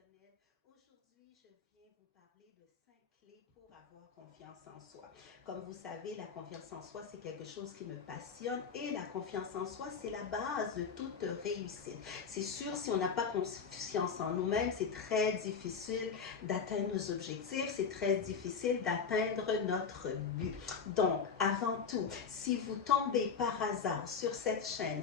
personnel. Aujourd'hui, je viens vous parler de 5 clés pour avoir confiance en soi. Comme vous savez, la confiance en soi, c'est quelque chose qui me passionne et la confiance en soi, c'est la base de toute réussite. C'est sûr, si on n'a pas confiance en nous-mêmes, c'est très difficile d'atteindre nos objectifs, c'est très difficile d'atteindre notre but. Donc, avant tout, si vous tombez par hasard sur cette chaîne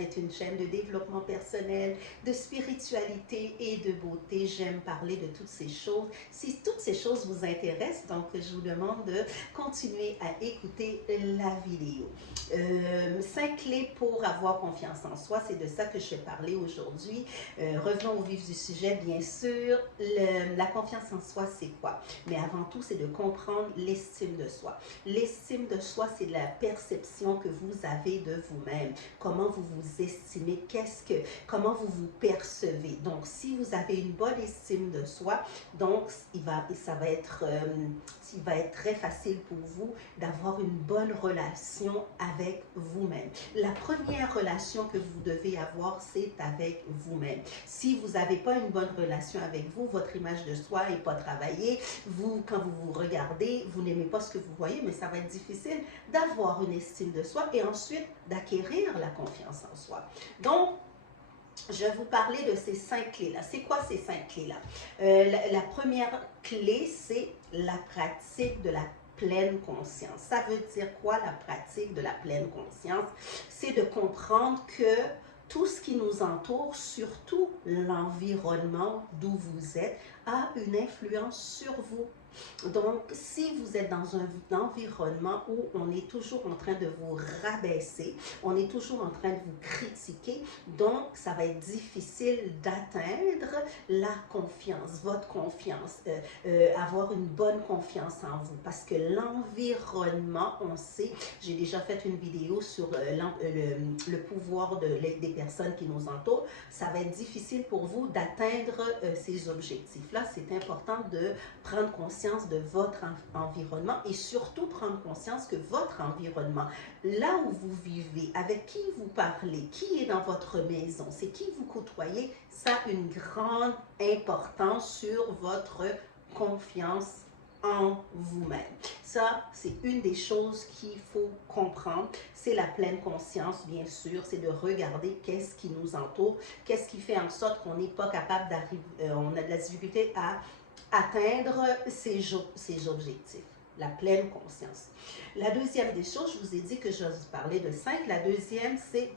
est une chaîne de développement personnel, de spiritualité et de beauté. J'aime parler de toutes ces choses. Si toutes ces choses vous intéressent, donc je vous demande de continuer à écouter la vidéo. 5 clés pour avoir confiance en soi, c'est de ça que je vais parler aujourd'hui. Revenons au vif du sujet, bien sûr. La confiance en soi, c'est quoi? Mais avant tout, c'est de comprendre l'estime de soi. L'estime de soi, c'est la perception que vous avez de vous-même. Comment vous vous estimez, comment vous vous percevez. Donc, si vous avez une bonne estime de soi, donc il va être très facile pour vous d'avoir une bonne relation avec vous-même. La première relation que vous devez avoir, c'est avec vous-même. Si vous n'avez pas une bonne relation avec vous, votre image de soi n'est pas travaillée, quand vous vous regardez, vous n'aimez pas ce que vous voyez, mais ça va être difficile d'avoir une estime de soi et ensuite d'acquérir la confiance en soi. Donc, je vais vous parler de ces 5 clés-là. C'est quoi ces 5 clés-là? La première clé, c'est la pratique de la pleine conscience. Ça veut dire quoi la pratique de la pleine conscience? C'est de comprendre que tout ce qui nous entoure, surtout l'environnement d'où vous êtes, a une influence sur vous. Donc, si vous êtes dans un environnement où on est toujours en train de vous rabaisser, on est toujours en train de vous critiquer, donc ça va être difficile d'atteindre la confiance, votre confiance, avoir une bonne confiance en vous. Parce que l'environnement, on sait, j'ai déjà fait une vidéo sur le pouvoir des personnes qui nous entourent, ça va être difficile pour vous d'atteindre ces objectifs-là. C'est important de prendre conscience de votre environnement et surtout prendre conscience que votre environnement, là où vous vivez, avec qui vous parlez, qui est dans votre maison, c'est qui vous côtoyez, ça a une grande importance sur votre confiance en vous-même. Ça, c'est une des choses qu'il faut comprendre. C'est la pleine conscience, bien sûr. C'est de regarder qu'est-ce qui nous entoure, qu'est-ce qui fait en sorte qu'on n'est pas capable d'arriver, on a de la difficulté à atteindre ses objectifs. La pleine conscience. La deuxième des choses, je vous ai dit que je vous parlais de 5. La deuxième, c'est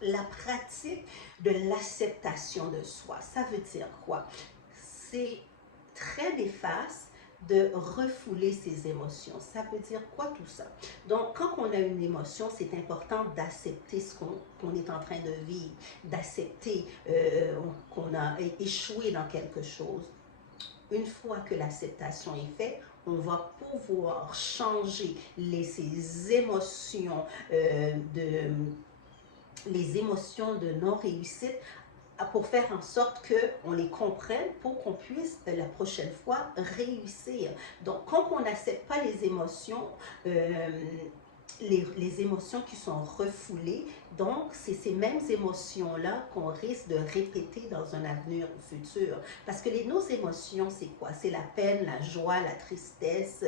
la pratique de l'acceptation de soi. Ça veut dire quoi? C'est très néfaste de refouler ses émotions. Ça veut dire quoi tout ça? Donc, quand on a une émotion, c'est important d'accepter ce qu'on est en train de vivre, d'accepter qu'on a échoué dans quelque chose. Une fois que l'acceptation est faite, on va pouvoir changer ces émotions les émotions de non-réussite pour faire en sorte qu'on les comprenne pour qu'on puisse la prochaine fois réussir. Donc, quand on n'accepte pas les émotions, les émotions qui sont refoulées, donc c'est ces mêmes émotions-là qu'on risque de répéter dans un avenir futur. Parce que nos émotions, c'est quoi? C'est la peine, la joie, la tristesse,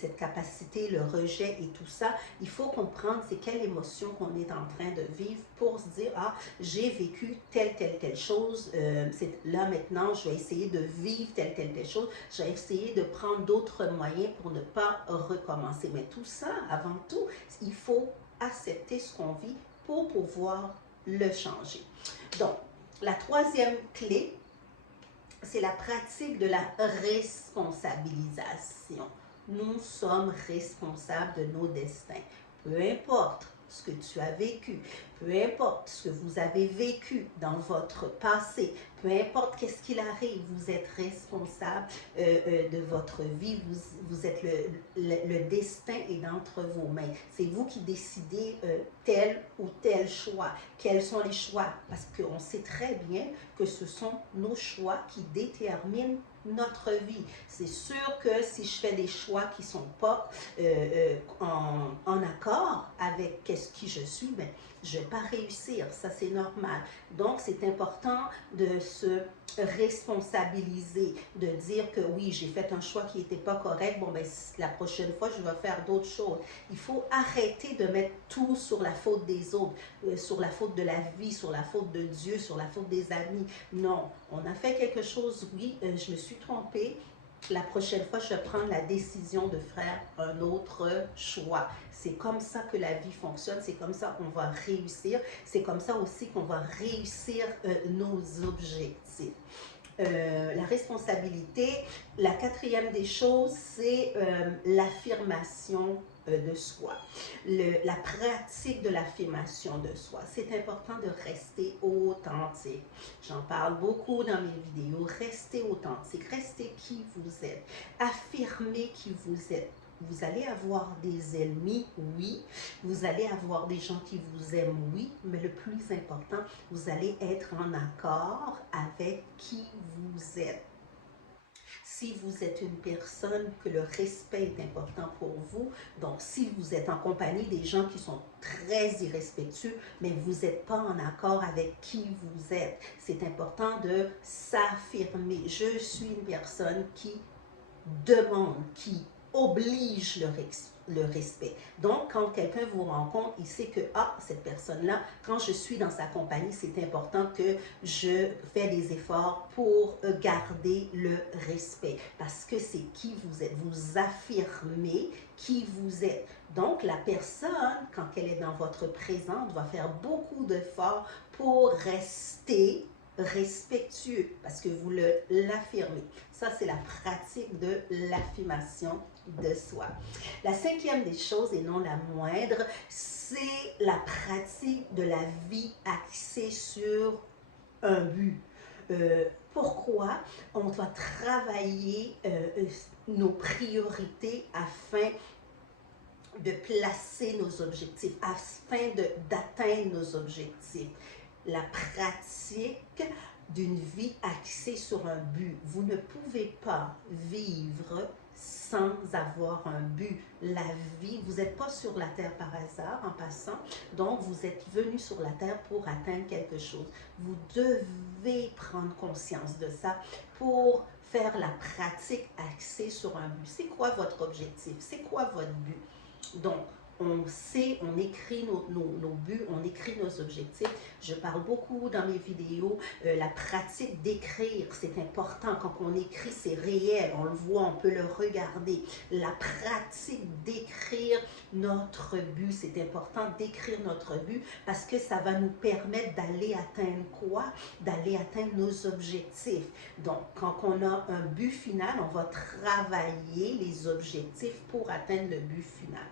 cette capacité, le rejet et tout ça. Il faut comprendre c'est quelle émotion qu'on est en train de vivre pour se dire, ah, j'ai vécu telle chose, là maintenant, je vais essayer de vivre telle chose, je vais essayer de prendre d'autres moyens pour ne pas recommencer. Mais tout ça, avant tout, il faut accepter ce qu'on vit pour pouvoir le changer. Donc, la troisième clé, c'est la pratique de la responsabilisation. Nous sommes responsables de nos destins. Peu importe ce que tu as vécu, peu importe ce que vous avez vécu dans votre passé, Peu importe qu'est-ce qu'il arrive, vous êtes responsable de votre vie. Vous êtes le destin est entre vos mains. C'est vous qui décidez tel ou tel choix. Quels sont les choix? Parce qu'on sait très bien que ce sont nos choix qui déterminent notre vie. C'est sûr que si je fais des choix qui ne sont pas en accord avec qui je suis, ben, je ne vais pas réussir. Ça, c'est normal. Donc, c'est important de se responsabiliser, de dire que oui, j'ai fait un choix qui n'était pas correct. Bon, ben, la prochaine fois, je vais faire d'autres choses. Il faut arrêter de mettre tout sur la faute des autres, sur la faute de la vie, sur la faute de Dieu, sur la faute des amis. Non, on a fait quelque chose, oui, je me suis trompée. La prochaine fois, je vais prendre la décision de faire un autre choix. C'est comme ça que la vie fonctionne, c'est comme ça qu'on va réussir, c'est comme ça aussi qu'on va réussir nos objectifs. La responsabilité, la quatrième des choses, c'est l'affirmation de soi. La pratique de l'affirmation de soi. C'est important de rester authentique. J'en parle beaucoup dans mes vidéos. Restez authentique, restez qui vous êtes. Affirmez qui vous êtes. Vous allez avoir des ennemis, oui. Vous allez avoir des gens qui vous aiment, oui. Mais le plus important, vous allez être en accord avec qui vous êtes. Si vous êtes une personne que le respect est important pour vous, donc si vous êtes en compagnie des gens qui sont très irrespectueux, mais vous n'êtes pas en accord avec qui vous êtes, c'est important de s'affirmer. Je suis une personne qui demande, qui oblige le respect. Donc, quand quelqu'un vous rencontre, il sait que, ah, cette personne-là, quand je suis dans sa compagnie, c'est important que je fais des efforts pour garder le respect. Parce que c'est qui vous êtes. Vous affirmez qui vous êtes. Donc, la personne, quand elle est dans votre présence, va faire beaucoup d'efforts pour rester respectueux parce que vous l'affirmez. Ça, c'est la pratique de l'affirmation de soi. La cinquième des choses, et non la moindre, c'est la pratique de la vie axée sur un but. Pourquoi on doit travailler nos priorités afin de placer nos objectifs, afin d'atteindre nos objectifs. La pratique d'une vie axée sur un but. Vous ne pouvez pas vivre sans avoir un but. La vie, vous n'êtes pas sur la terre par hasard en passant, donc vous êtes venu sur la terre pour atteindre quelque chose. Vous devez prendre conscience de ça pour faire la pratique axée sur un but. C'est quoi votre objectif? C'est quoi votre but? Donc, on sait, on écrit nos buts, on écrit nos objectifs. Je parle beaucoup dans mes vidéos, la pratique d'écrire, c'est important. Quand on écrit, c'est réel, on le voit, on peut le regarder. La pratique d'écrire notre but, c'est important d'écrire notre but parce que ça va nous permettre d'aller atteindre quoi? D'aller atteindre nos objectifs. Donc, quand on a un but final, on va travailler les objectifs pour atteindre le but final.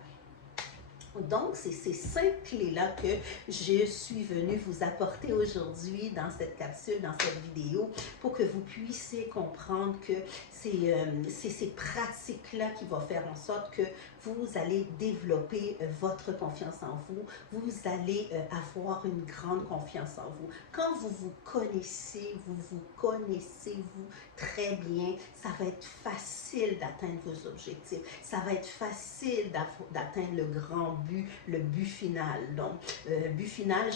Donc, c'est ces 5 clés-là que je suis venue vous apporter aujourd'hui dans cette capsule, dans cette vidéo, pour que vous puissiez comprendre que c'est ces pratiques-là qui vont faire en sorte que vous allez développer votre confiance en vous, vous allez avoir une grande confiance en vous. Quand vous vous connaissez, vous très bien, ça va être facile d'atteindre vos objectifs, ça va être facile d'atteindre le grand but, le but final. Donc, but final,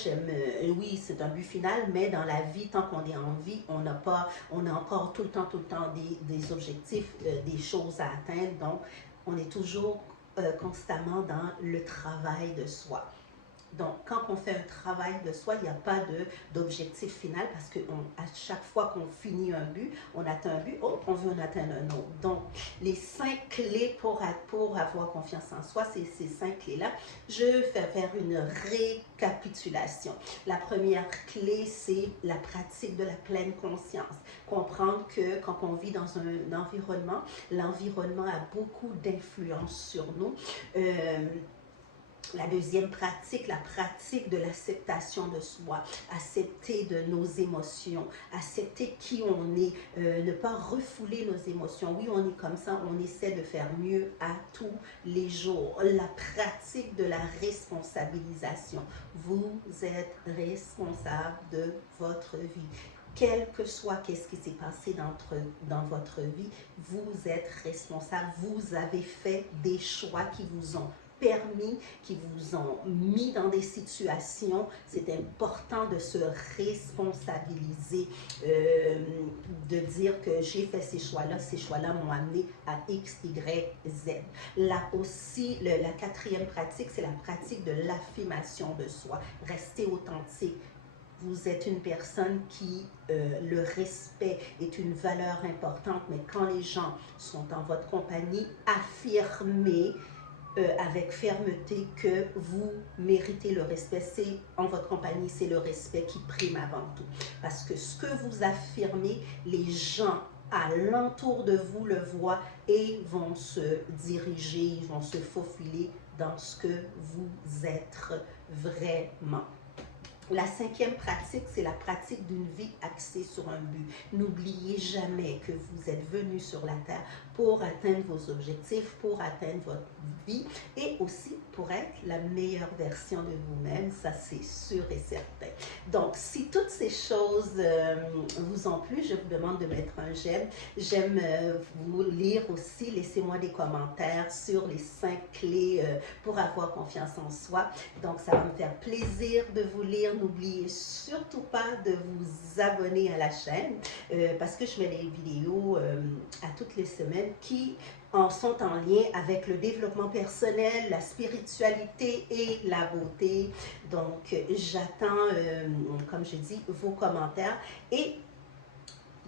oui, c'est un but final, mais dans la vie, tant qu'on est en vie, on a encore tout le temps des objectifs, des choses à atteindre. Donc, on est toujours constamment dans le travail de soi. Donc, quand on fait un travail de soi, il n'y a pas d'objectif final parce qu'à chaque fois qu'on finit un but, on atteint un but, on veut en atteindre un autre. Donc, les 5 clés pour avoir confiance en soi, c'est ces 5 clés-là. Je vais faire une récapitulation. La première clé, c'est la pratique de la pleine conscience. Comprendre que quand on vit dans un environnement, l'environnement a beaucoup d'influence sur nous. La deuxième pratique, la pratique de l'acceptation de soi, accepter de nos émotions, accepter qui on est, ne pas refouler nos émotions. Oui, on est comme ça, on essaie de faire mieux à tous les jours. La pratique de la responsabilisation. Vous êtes responsable de votre vie. Quel que soit qu'est-ce qui s'est passé dans votre vie, vous êtes responsable. Vous avez fait des choix qui vous ont permis, qui vous ont mis dans des situations. C'est important de se responsabiliser, de dire que j'ai fait ces choix-là m'ont amené à X, Y, Z. Là aussi, la quatrième pratique, c'est la pratique de l'affirmation de soi. Restez authentique. Vous êtes une personne qui, le respect est une valeur importante, mais quand les gens sont en votre compagnie, affirmez avec fermeté que vous méritez le respect. C'est en votre compagnie, c'est le respect qui prime avant tout. Parce que ce que vous affirmez, les gens alentour de vous le voient et vont se diriger, ils vont se faufiler dans ce que vous êtes vraiment. La cinquième pratique, c'est la pratique d'une vie axée sur un but. N'oubliez jamais que vous êtes venu sur la terre pour atteindre vos objectifs, pour atteindre votre vie et aussi pour être la meilleure version de vous-même, ça c'est sûr et certain. Donc, si toutes ces choses vous ont plu, je vous demande de mettre un j'aime. J'aime vous lire aussi, laissez-moi des commentaires sur les 5 clés pour avoir confiance en soi. Donc, ça va me faire plaisir de vous lire. N'oubliez surtout pas de vous abonner à la chaîne parce que je mets des vidéos à toutes les semaines qui sont en lien avec le développement personnel, la spiritualité et la beauté. Donc, j'attends, comme je dis, vos commentaires et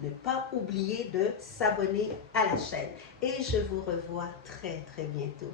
ne pas oublier de s'abonner à la chaîne. Et je vous revois très, très bientôt.